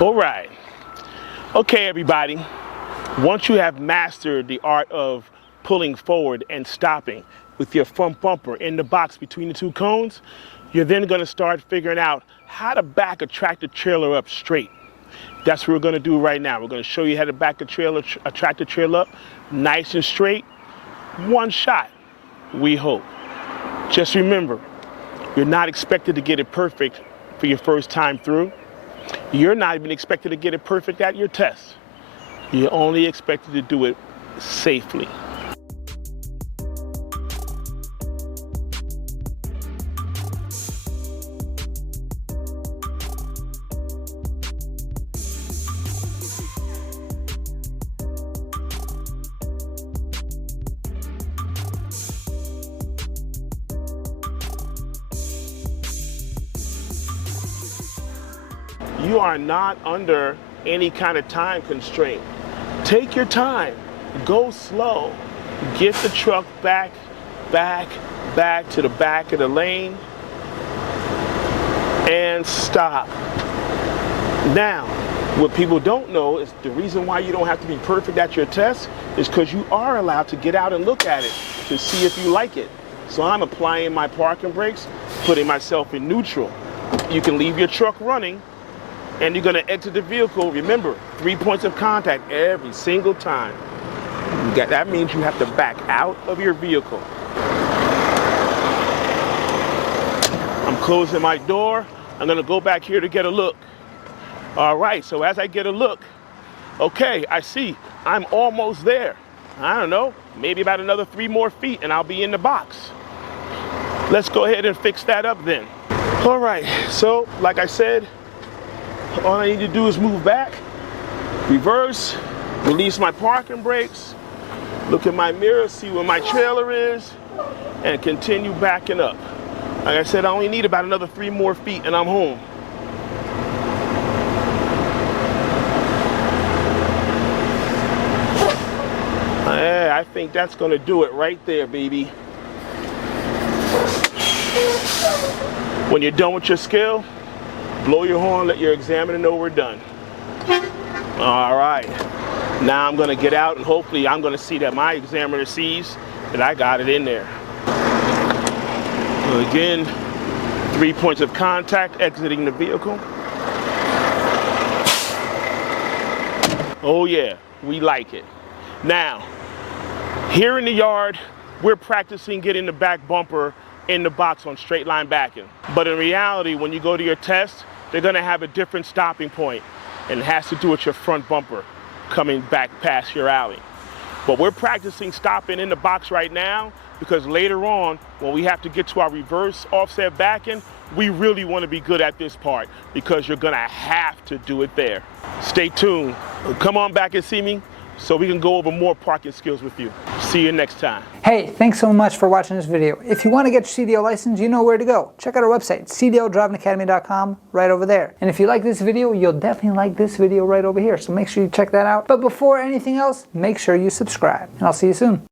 All right. Okay, everybody. Once you have mastered the art of pulling forward and stopping with your front bumper in the box between the two cones, you're then going to start figuring out how to back a tractor trailer up straight. That's what we're going to do right now. We're going to show you how to back a tractor trailer up nice and straight. One shot, we hope. Just remember, you're not expected to get it perfect for your first time through. You're not even expected to get it perfect at your test. You're only expected to do it safely. You are not under any kind of time constraint. Take your time, go slow, get the truck back to the back of the lane, and stop. Now, what people don't know is the reason why you don't have to be perfect at your test is because you are allowed to get out and look at it to see if you like it. So I'm applying my parking brakes, putting myself in neutral. You can leave your truck running, and you're going to exit the vehicle. Remember, 3 points of contact every single time. That means you have to back out of your vehicle. I'm closing my door. I'm going to go back here to get a look. All right, so as I get a look, okay, I see I'm almost there. I don't know, maybe about another 3 more feet and I'll be in the box. Let's go ahead and fix that up then. All right, so like I said, all I need to do is move back, reverse, release my parking brakes, look in my mirror, see where my trailer is, and continue backing up. Like I said, I only need about another 3 more feet and I'm home. Yeah, I think that's gonna do it right there, baby. When you're done with your scale, blow your horn, let your examiner know we're done. All right. Now I'm going to get out and hopefully I'm going to see that my examiner sees that I got it in there. So again, 3 points of contact exiting the vehicle. Oh yeah, we like it. Now, here in the yard, we're practicing getting the back bumper in the box on straight line backing. But in reality, when you go to your test, they're gonna have a different stopping point, and it has to do with your front bumper coming back past your alley. But we're practicing stopping in the box right now because later on, when we have to get to our reverse offset backing, we really wanna be good at this part because you're gonna have to do it there. Stay tuned. Come on back and see me so we can go over more parking skills with you. See you next time. Hey, thanks so much for watching this video. If you want to get your CDL license, you know where to go. Check out our website, cdldrivingacademy.com, right over there. And if you like this video, you'll definitely like this video right over here. So make sure you check that out. But before anything else, make sure you subscribe. And I'll see you soon.